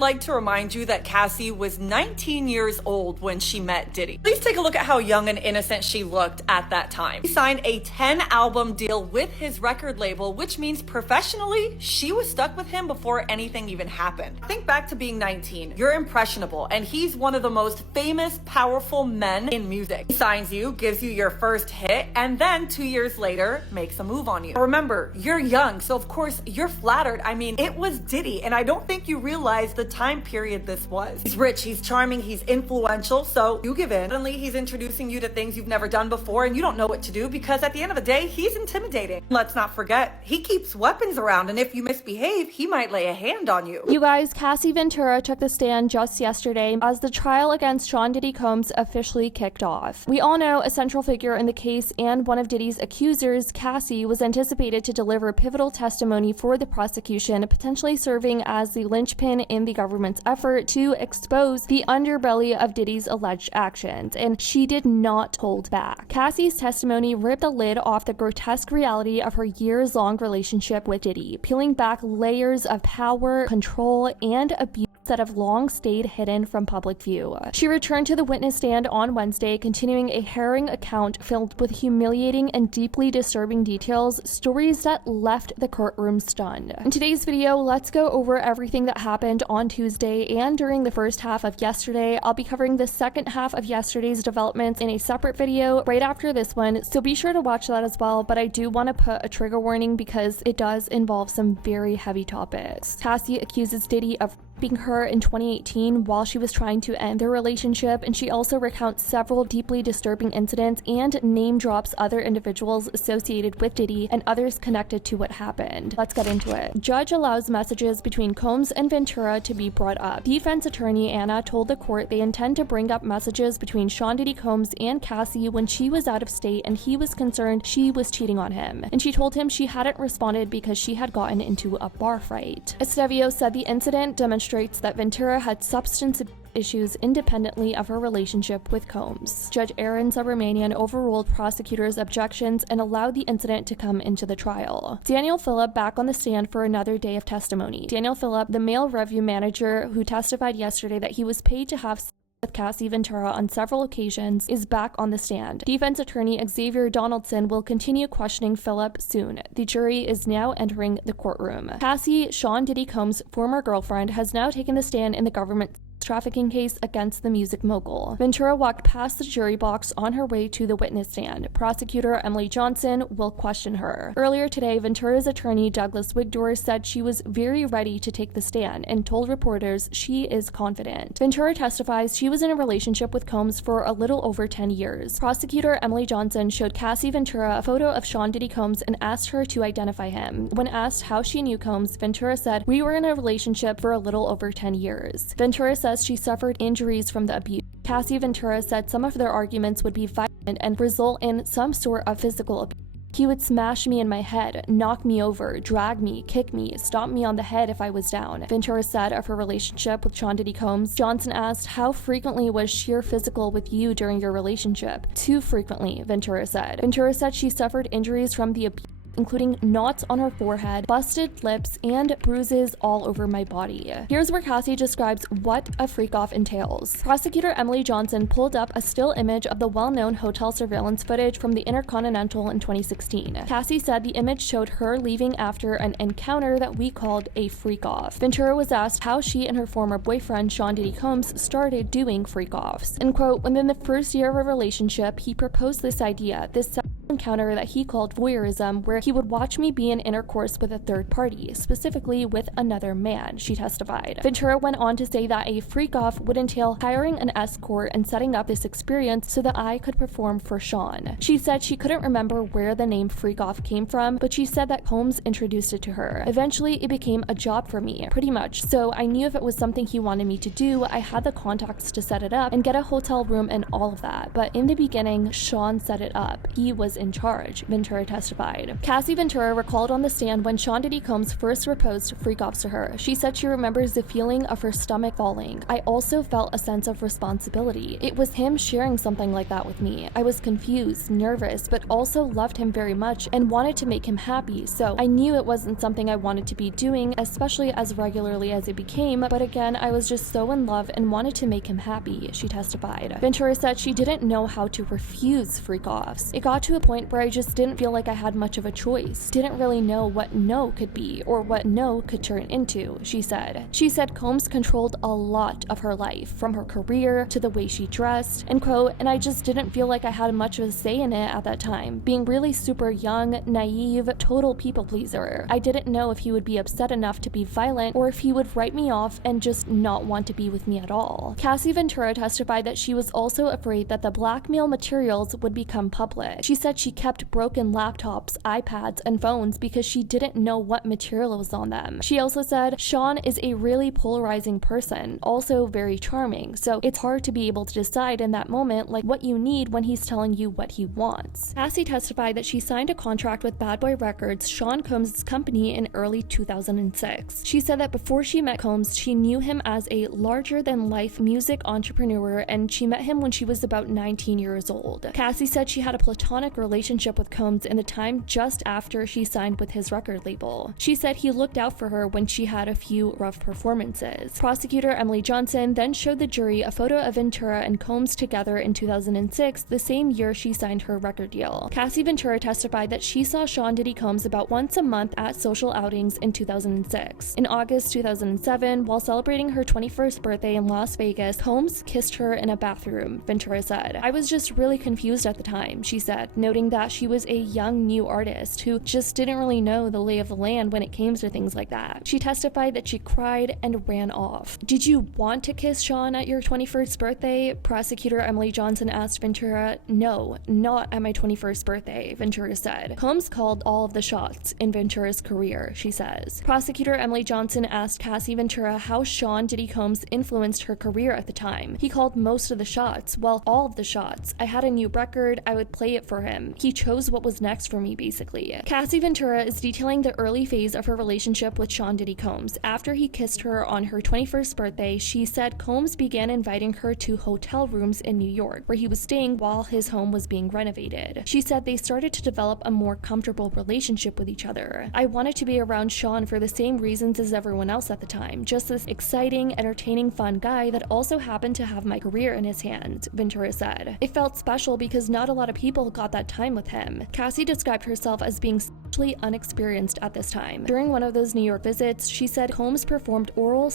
like to remind you that Cassie was 19 years old when she met Diddy. Please take a look at how young and innocent she looked at that time. He signed a 10-album deal with his record label, which means professionally, she was stuck with him before anything even happened. Think back to being 19. You're impressionable, and he's one of the most famous, powerful men in music. He signs you, gives you your first hit, and then 2 years later, makes a move on you. Remember, you're young, so of course you're flattered. I mean, it was Diddy, and I don't think you realize the time period this was. He's rich, he's charming, he's influential, so you give in. Suddenly he's introducing you to things you've never done before, and you don't know what to do because at the end of the day, he's intimidating. Let's not forget, he keeps weapons around, and if you misbehave, he might lay a hand on you. You guys, Cassie Ventura took the stand just yesterday as the trial against Sean Diddy Combs officially kicked off. We all know a central figure in the case and one of Diddy's accusers, Cassie, was anticipated to deliver pivotal testimony for the prosecution, potentially serving as the linchpin in the government's effort to expose the underbelly of Diddy's alleged actions, and she did not hold back. Cassie's testimony ripped the lid off the grotesque reality of her years-long relationship with Diddy, peeling back layers of power, control, and abuse that have long stayed hidden from public view. She returned to the witness stand on Wednesday, continuing a harrowing account filled with humiliating and deeply disturbing details, stories that left the courtroom stunned. In today's video, let's go over everything that happened on Tuesday and during the first half of yesterday. I'll be covering the second half of yesterday's developments in a separate video right after this one, so be sure to watch that as well, but I do want to put a trigger warning because it does involve some very heavy topics. Cassie accuses Diddy of raping her in 2018 while she was trying to end their relationship, and she also recounts several deeply disturbing incidents and name drops other individuals associated with Diddy and others connected to what happened. Let's get into it. Judge allows messages between Combs and Ventura to be brought up. Defense attorney Anna told the court they intend to bring up messages between Sean Diddy Combs and Cassie when she was out of state and he was concerned she was cheating on him, and she told him she hadn't responded because she had gotten into a bar fight. Estevio said the incident demonstrates that Ventura had substance issues independently of her relationship with Combs. Judge Aaron Subramanian overruled prosecutors' objections and allowed the incident to come into the trial. Daniel Phillip back on the stand for another day of testimony. Daniel Phillip, the male review manager who testified yesterday that he was paid to have with Cassie Ventura on several occasions, is back on the stand. Defense attorney Xavier Donaldson will continue questioning Phillip soon. The jury is now entering the courtroom. Cassie, Sean Diddy Combs' former girlfriend, has now taken the stand in the government trafficking case against the music mogul. Ventura walked past the jury box on her way to the witness stand. Prosecutor Emily Johnson will question her. Earlier today, Ventura's attorney Douglas Wigdor said she was very ready to take the stand and told reporters she is confident. Ventura testifies she was in a relationship with Combs for a little over 10 years. Prosecutor Emily Johnson showed Cassie Ventura a photo of Sean Diddy Combs and asked her to identify him. When asked how she knew Combs, Ventura said, "We were in a relationship for a little over 10 years. Ventura said she suffered injuries from the abuse. Cassie Ventura said some of their arguments would be violent and result in some sort of physical abuse. He would smash me in my head, knock me over, drag me, kick me, stomp me on the head if I was down," Ventura said of her relationship with Sean Diddy Combs. Johnson asked, "How frequently was sheer physical with you during your relationship?" "Too frequently," Ventura said. Ventura said she suffered injuries from the abuse, including knots on her forehead, busted lips, and bruises all over my body. Here's where Cassie describes what a freak-off entails. Prosecutor Emily Johnson pulled up a still image of the well-known hotel surveillance footage from the Intercontinental in 2016. Cassie said the image showed her leaving after an encounter that we called a freak-off. Ventura was asked how she and her former boyfriend, Sean Diddy Combs, started doing freak-offs. And quote, "Within the first year of a relationship, he proposed this idea, this encounter that he called voyeurism, where he would watch me be in intercourse with a third party, specifically with another man," she testified. Ventura went on to say that a freak-off would entail hiring an escort and setting up this experience so that I could perform for Sean. She said she couldn't remember where the name freak-off came from, but she said that Combs introduced it to her. "Eventually, it became a job for me, pretty much, so I knew if it was something he wanted me to do, I had the contacts to set it up and get a hotel room and all of that, but in the beginning, Sean set it up. He was in charge, Ventura testified. Cassie Ventura recalled on the stand when Sean Diddy Combs first proposed freakoffs to her. She said she remembers the feeling of her stomach falling. I also felt a sense of responsibility. It was him sharing something like that with me. I was confused, nervous, but also loved him very much and wanted to make him happy, so I knew it wasn't something I wanted to be doing, especially as regularly as it became, but again, I was just so in love and wanted to make him happy, she testified. Ventura said she didn't know how to refuse freak-offs. It got to a point where I just didn't feel like I had much of a choice, didn't really know what no could be or what no could turn into, she said. She said Combs controlled a lot of her life, from her career to the way she dressed, and quote, and I just didn't feel like I had much of a say in it at that time, being really super young, naive, total people pleaser. I didn't know if he would be upset enough to be violent or if he would write me off and just not want to be with me at all. Cassie Ventura testified that she was also afraid that the blackmail materials would become public. She said she kept broken laptops, iPads, and phones because she didn't know what material was on them. She also said Sean is a really polarizing person, also very charming, so it's hard to be able to decide in that moment like what you need when he's telling you what he wants. Cassie testified that she signed a contract with Bad Boy Records, Sean Combs' company, in early 2006. She said that before she met Combs, she knew him as a larger-than-life music entrepreneur, and she met him when she was about 19 years old. Cassie said she had a platonic relationship with Combs in the time just after she signed with his record label. She said he looked out for her when she had a few rough performances. Prosecutor Emily Johnson then showed the jury a photo of Ventura and Combs together in 2006, the same year she signed her record deal. Cassie Ventura testified that she saw Sean Diddy Combs about once a month at social outings in 2006. In August 2007, while celebrating her 21st birthday in Las Vegas, Combs kissed her in a bathroom, Ventura said. I was just really confused at the time, she said, noting that she was a young new artist who just didn't really know the lay of the land when it came to things like that. She testified that she cried and ran off. Did you want to kiss Sean at your 21st birthday? Prosecutor Emily Johnson asked Ventura. No, not at my 21st birthday, Ventura said. Combs called all of the shots in Ventura's career, she says. Prosecutor Emily Johnson asked Cassie Ventura how Sean Diddy Combs influenced her career at the time. He called most of the shots, well, all of the shots. I had a new record, I would play it for him. He chose what was next for me, basically. Cassie Ventura is detailing the early phase of her relationship with Sean Diddy Combs. After he kissed her on her 21st birthday, she said Combs began inviting her to hotel rooms in New York, where he was staying while his home was being renovated. She said they started to develop a more comfortable relationship with each other. I wanted to be around Sean for the same reasons as everyone else at the time, just this exciting, entertaining, fun guy that also happened to have my career in his hands, Ventura said. It felt special because not a lot of people got that time with him. Cassie described herself as being sexually unexperienced at this time. During one of those New York visits, she said Combs performed oral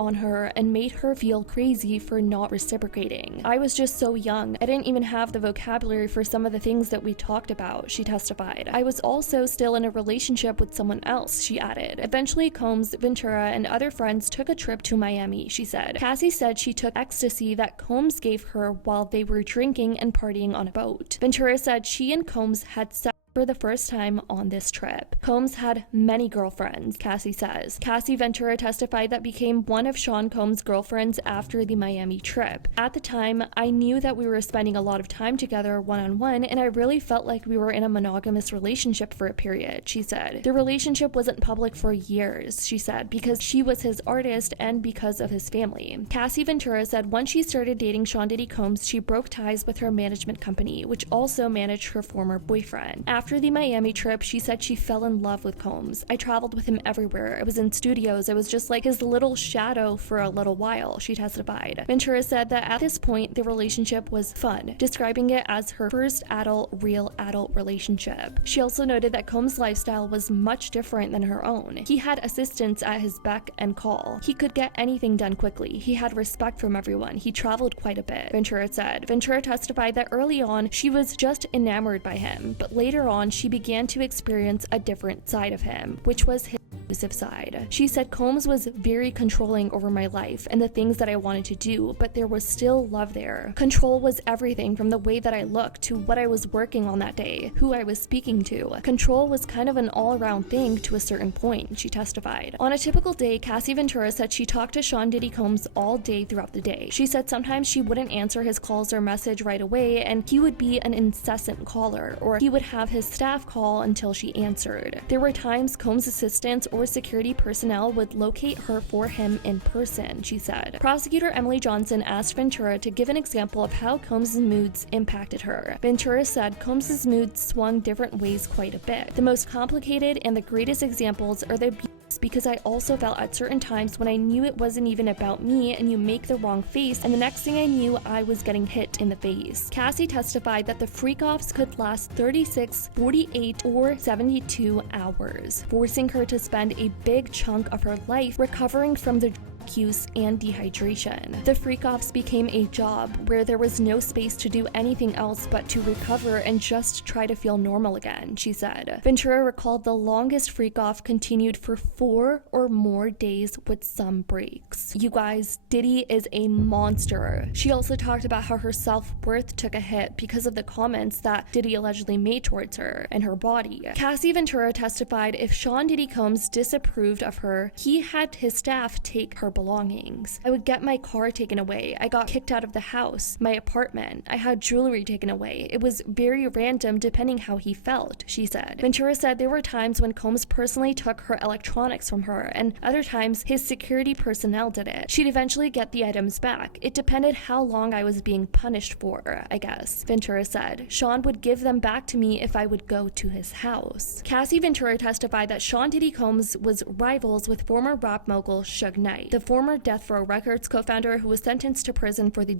on her and made her feel crazy for not reciprocating. I was just so young. I didn't even have the vocabulary for some of the things that we talked about, she testified. I was also still in a relationship with someone else, she added. Eventually, Combs, Ventura, and other friends took a trip to Miami, she said. Cassie said she took ecstasy that Combs gave her while they were drinking and partying on a boat. Ventura said she and Combs had sex for the first time on this trip. Combs had many girlfriends, Cassie says. Cassie Ventura testified that became one of Sean Combs' girlfriends after the Miami trip. At the time, I knew that we were spending a lot of time together one-on-one, and I really felt like we were in a monogamous relationship for a period, she said. The relationship wasn't public for years, she said, because she was his artist and because of his family. Cassie Ventura said once she started dating Sean Diddy Combs, she broke ties with her management company, which also managed her former boyfriend. After the Miami trip, she said she fell in love with Combs. I traveled with him everywhere. I was in studios. I was just like his little shadow for a little while, she testified. Ventura said that at this point, the relationship was fun, describing it as her first real adult relationship. She also noted that Combs' lifestyle was much different than her own. He had assistants at his beck and call. He could get anything done quickly. He had respect from everyone. He traveled quite a bit, Ventura said. Ventura testified that early on, she was just enamored by him, but later on, she began to experience a different side of him, which was his abusive side. She said Combs was very controlling over my life and the things that I wanted to do, but there was still love there. Control was everything from the way that I looked to what I was working on that day, who I was speaking to. Control was kind of an all-around thing to a certain point, she testified. On a typical day, Cassie Ventura said she talked to Sean Diddy Combs all day throughout the day. She said sometimes she wouldn't answer his calls or message right away, and he would be an incessant caller, or he would have his staff call until she answered. There were times Combs' assistants or security personnel would locate her for him in person, she said. Prosecutor Emily Johnson asked Ventura to give an example of how Combs' moods impacted her. Ventura said Combs' moods swung different ways quite a bit. The most complicated and the greatest examples are the because I also felt at certain times when I knew it wasn't even about me and you make the wrong face, and the next thing I knew I was getting hit in the face. Cassie testified that the freak-offs could last 36, 48, or 72 hours, forcing her to spend a big chunk of her life recovering from the use and dehydration. The freak-offs became a job where there was no space to do anything else but to recover and just try to feel normal again, she said. Ventura recalled the longest freak-off continued for 4 or more days with some breaks. You guys, Diddy is a monster. She also talked about how her self-worth took a hit because of the comments that Diddy allegedly made towards her and her body. Cassie Ventura testified if Sean Diddy Combs disapproved of her, he had his staff take her belongings. I would get my car taken away. I got kicked out of the house, my apartment. I had jewelry taken away. It was very random depending how he felt, she said. Ventura said there were times when Combs personally took her electronics from her, and other times his security personnel did it. She'd eventually get the items back. It depended how long I was being punished for, I guess, Ventura said. Sean would give them back to me if I would go to his house. Cassie Ventura testified that Sean Diddy Combs was rivals with former rap mogul Suge Knight, the former Death Row Records co-founder who was sentenced to prison for the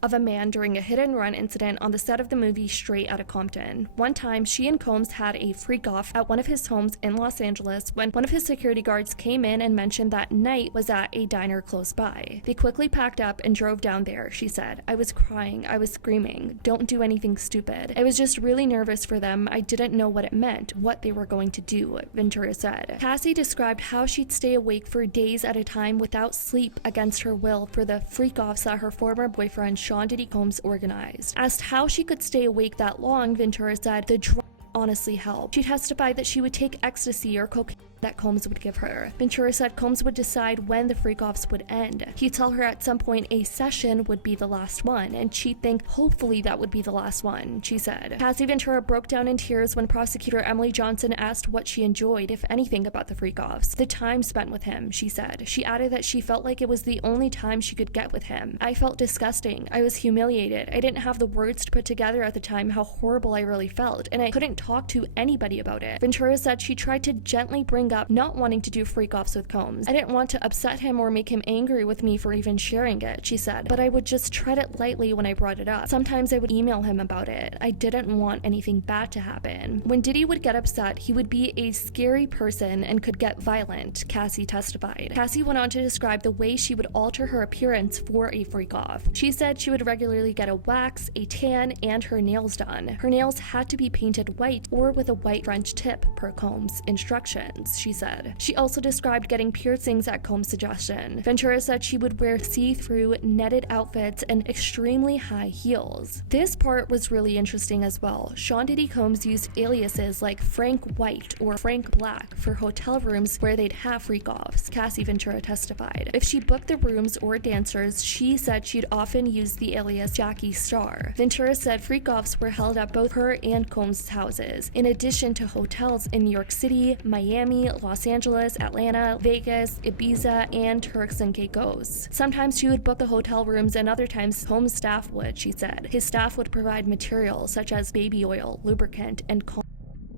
of a man during a hit-and-run incident on the set of the movie Straight Outta Compton. One time, she and Combs had a freak-off at one of his homes in Los Angeles when one of his security guards came in and mentioned that Knight was at a diner close by. They quickly packed up and drove down there, she said. I was crying. I was screaming. Don't do anything stupid. I was just really nervous for them. I didn't know what it meant, what they were going to do, Ventura said. Cassie described how she'd stay awake for days at a time without sleep against her will for the freak-offs that her former boyfriend Sean Diddy Combs organized. Asked how she could stay awake that long, Ventura said the drug honestly helped. She testified that she would take ecstasy or cocaine that Combs would give her. Ventura said Combs would decide when the freak-offs would end. He'd tell her at some point a session would be the last one, and she'd think hopefully that would be the last one, she said. Cassie Ventura broke down in tears when prosecutor Emily Johnson asked what she enjoyed, if anything, about the freak-offs. The time spent with him, she said. She added that she felt like it was the only time she could get with him. I felt disgusting. I was humiliated. I didn't have the words to put together at the time how horrible I really felt, and I couldn't talk to anybody about it. Ventura said she tried to gently bring up not wanting to do freak-offs with Combs. I didn't want to upset him or make him angry with me for even sharing it, she said, but I would just tread it lightly when I brought it up. Sometimes I would email him about it. I didn't want anything bad to happen. When Diddy would get upset, he would be a scary person and could get violent, Cassie testified. Cassie went on to describe the way she would alter her appearance for a freak-off. She said she would regularly get a wax, a tan, and her nails done. Her nails had to be painted white or with a white French tip per Combs' instructions, she said. She also described getting piercings at Combs' suggestion. Ventura said she would wear see-through netted outfits and extremely high heels. This part was really interesting as well. Sean Diddy Combs used aliases like Frank White or Frank Black for hotel rooms where they'd have freak-offs, Cassie Ventura testified. If she booked the rooms or dancers, she said she'd often use the alias Jackie Star. Ventura said freak-offs were held at both her and Combs' houses, in addition to hotels in New York City, Miami, Los Angeles, Atlanta, Vegas, Ibiza, and Turks and Caicos. Sometimes she would book the hotel rooms and other times Combs' staff would, she said. His staff would provide materials such as baby oil, lubricant, and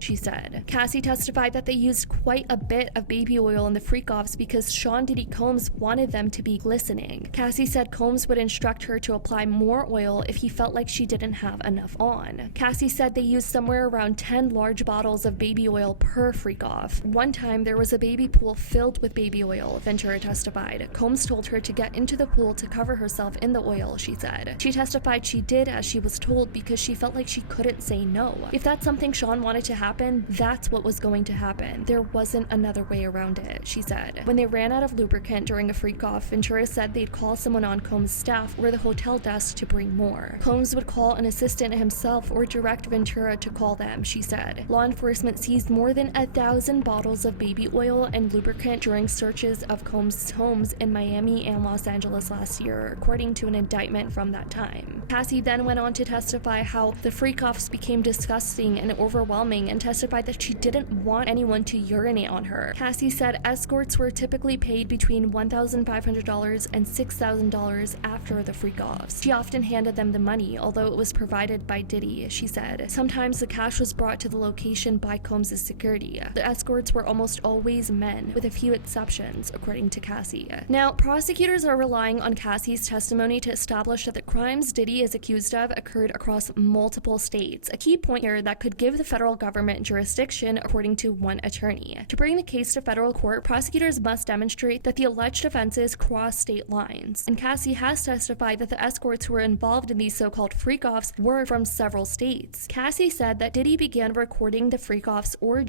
she said. Cassie testified that they used quite a bit of baby oil in the freak-offs because Sean Diddy Combs wanted them to be glistening. Cassie said Combs would instruct her to apply more oil if he felt like she didn't have enough on. Cassie said they used somewhere around 10 large bottles of baby oil per freak-off. One time there was a baby pool filled with baby oil, Ventura testified. Combs told her to get into the pool to cover herself in the oil, she said. She testified she did as she was told because she felt like she couldn't say no. If that's something Sean wanted to happen, happen, that's what was going to happen. There wasn't another way around it, she said. When they ran out of lubricant during a freak-off, Ventura said they'd call someone on Combs' staff or the hotel desk to bring more. Combs would call an assistant himself or direct Ventura to call them, she said. Law enforcement seized more than 1,000 bottles of baby oil and lubricant during searches of Combs' homes in Miami and Los Angeles last year, according to an indictment from that time. Cassie then went on to testify how the freak-offs became disgusting and overwhelming and testified that she didn't want anyone to urinate on her. Cassie said escorts were typically paid between $1,500 and $6,000 after the freak-offs. She often handed them the money, although it was provided by Diddy, she said. Sometimes the cash was brought to the location by Combs' security. The escorts were almost always men, with a few exceptions, according to Cassie. Now, prosecutors are relying on Cassie's testimony to establish that the crimes Diddy is accused of occurred across multiple states, a key point here that could give the federal government jurisdiction, according to one attorney. To bring the case to federal court, prosecutors must demonstrate that the alleged offenses cross state lines, and Cassie has testified that the escorts who were involved in these so-called freak-offs were from several states. Cassie said that Diddy began recording the freak-offs or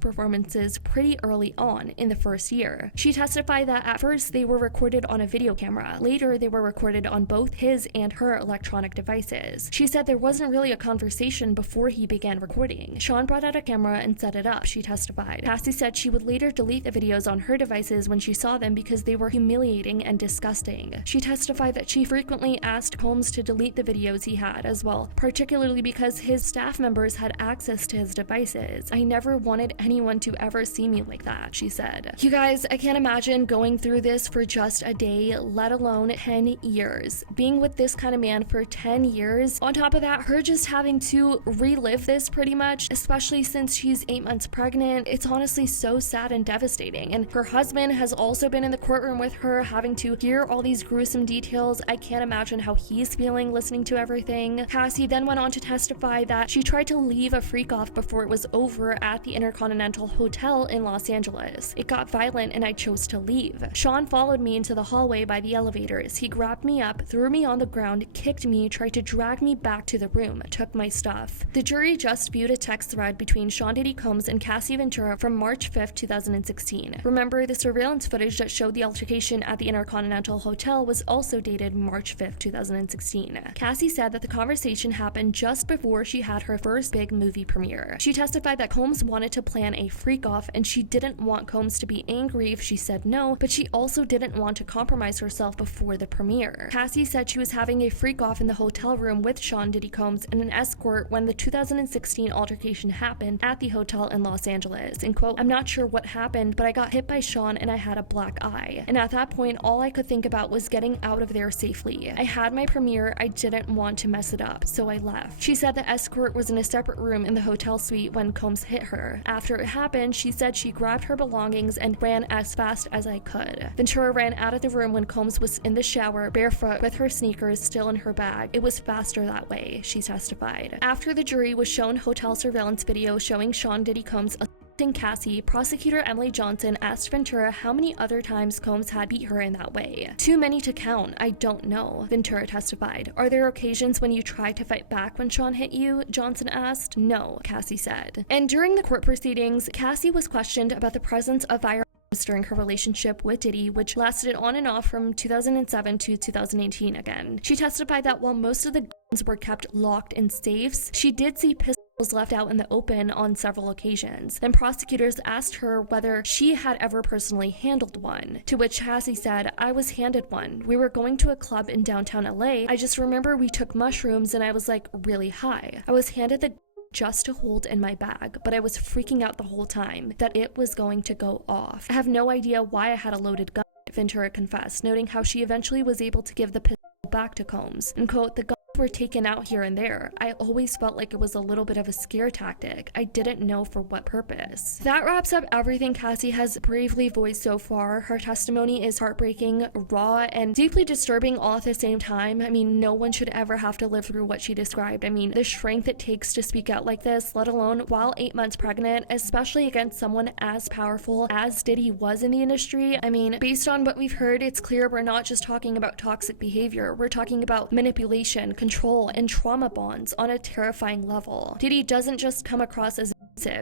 performances pretty early on in the first year. She testified that at first they were recorded on a video camera. Later, they were recorded on both his and her electronic devices. She said there wasn't really a conversation before he began recording. Sean brought out a camera and set it up, she testified. Cassie said she would later delete the videos on her devices when she saw them because they were humiliating and disgusting. She testified that she frequently asked Combs to delete the videos he had as well, particularly because his staff members had access to his devices. I never wanted anyone to ever see me like that, she said. You guys, I can't imagine going through this for just a day, let alone 10 years. Being with this kind of man for 10 years. On top of that, her just having to relive this pretty much, especially since she's 8 months pregnant. It's honestly so sad and devastating. And her husband has also been in the courtroom with her, having to hear all these gruesome details. I can't imagine how he's feeling listening to everything. Cassie then went on to testify that she tried to leave a freak-off before it was over at the Intercontinental Hotel in Los Angeles. It got violent and I chose to leave. Sean followed me into the hallway by the elevators. He grabbed me up, threw me on the ground, kicked me, tried to drag me back to the room, took my stuff. The jury just viewed a text thread between Sean Diddy Combs and Cassie Ventura from March 5th, 2016. Remember, the surveillance footage that showed the altercation at the Intercontinental Hotel was also dated March 5th, 2016. Cassie said that the conversation happened just before she had her first big movie premiere. She testified that Combs wanted to plan a freak-off and she didn't want Combs to be angry if she said no, but she also didn't want to compromise herself before the premiere. Cassie said she was having a freak-off in the hotel room with Sean Diddy Combs and an escort when the 2016 altercation happened at the hotel in Los Angeles. And quote, "I'm not sure what happened, but I got hit by Sean and I had a black eye. And at that point, all I could think about was getting out of there safely. I had my premiere, I didn't want to mess it up, so I left." She said the escort was in a separate room in the hotel suite when Combs hit her. After it happened, she said she grabbed her belongings and ran as fast as I could. Ventura ran out of the room when Combs was in the shower, barefoot, with her sneakers still in her bag. It was faster that way, she testified. After the jury was shown hotel surveillance video showing Sean Diddy Combs assaulting Cassie, prosecutor Emily Johnson asked Ventura how many other times Combs had beat her in that way. "Too many to count, I don't know," Ventura testified. "Are there occasions when you tried to fight back when Sean hit you?" Johnson asked. "No," Cassie said. And during the court proceedings, Cassie was questioned about the presence of firearms during her relationship with Diddy, which lasted on and off from 2007 to 2018 again. She testified that while most of the guns were kept locked in safes, she did see pistols left out in the open on several occasions. Then prosecutors asked her whether she had ever personally handled one, to which Cassie said, "I was handed one. We were going to a club in downtown LA. I just remember we took mushrooms and I was like really high. I was handed the just to hold in my bag, but I was freaking out the whole time that it was going to go off. I have no idea why I had a loaded gun," Ventura confessed, noting how she eventually was able to give the pistol back to Combs. And quote, "The guns were taken out here and there. I always felt like it was a little bit of a scare tactic. I didn't know for what purpose." That wraps up everything Cassie has bravely voiced so far. Her testimony is heartbreaking, raw, and deeply disturbing all at the same time. I mean, no one should ever have to live through what she described. I mean, the strength it takes to speak out like this, let alone while 8 months pregnant, especially against someone as powerful as Diddy was in the industry. I mean, based on what we've heard, it's clear we're not just talking about toxic behavior. We're talking about manipulation, control, and trauma bonds on a terrifying level. Diddy doesn't just come across as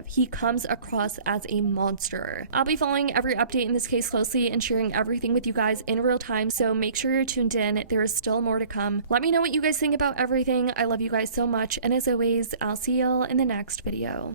He comes across as a monster. I'll be following every update in this case closely and sharing everything with you guys in real time, so make sure you're tuned in. There is still more to come. Let me know what you guys think about everything. I love you guys so much, and as always, I'll see y'all in the next video.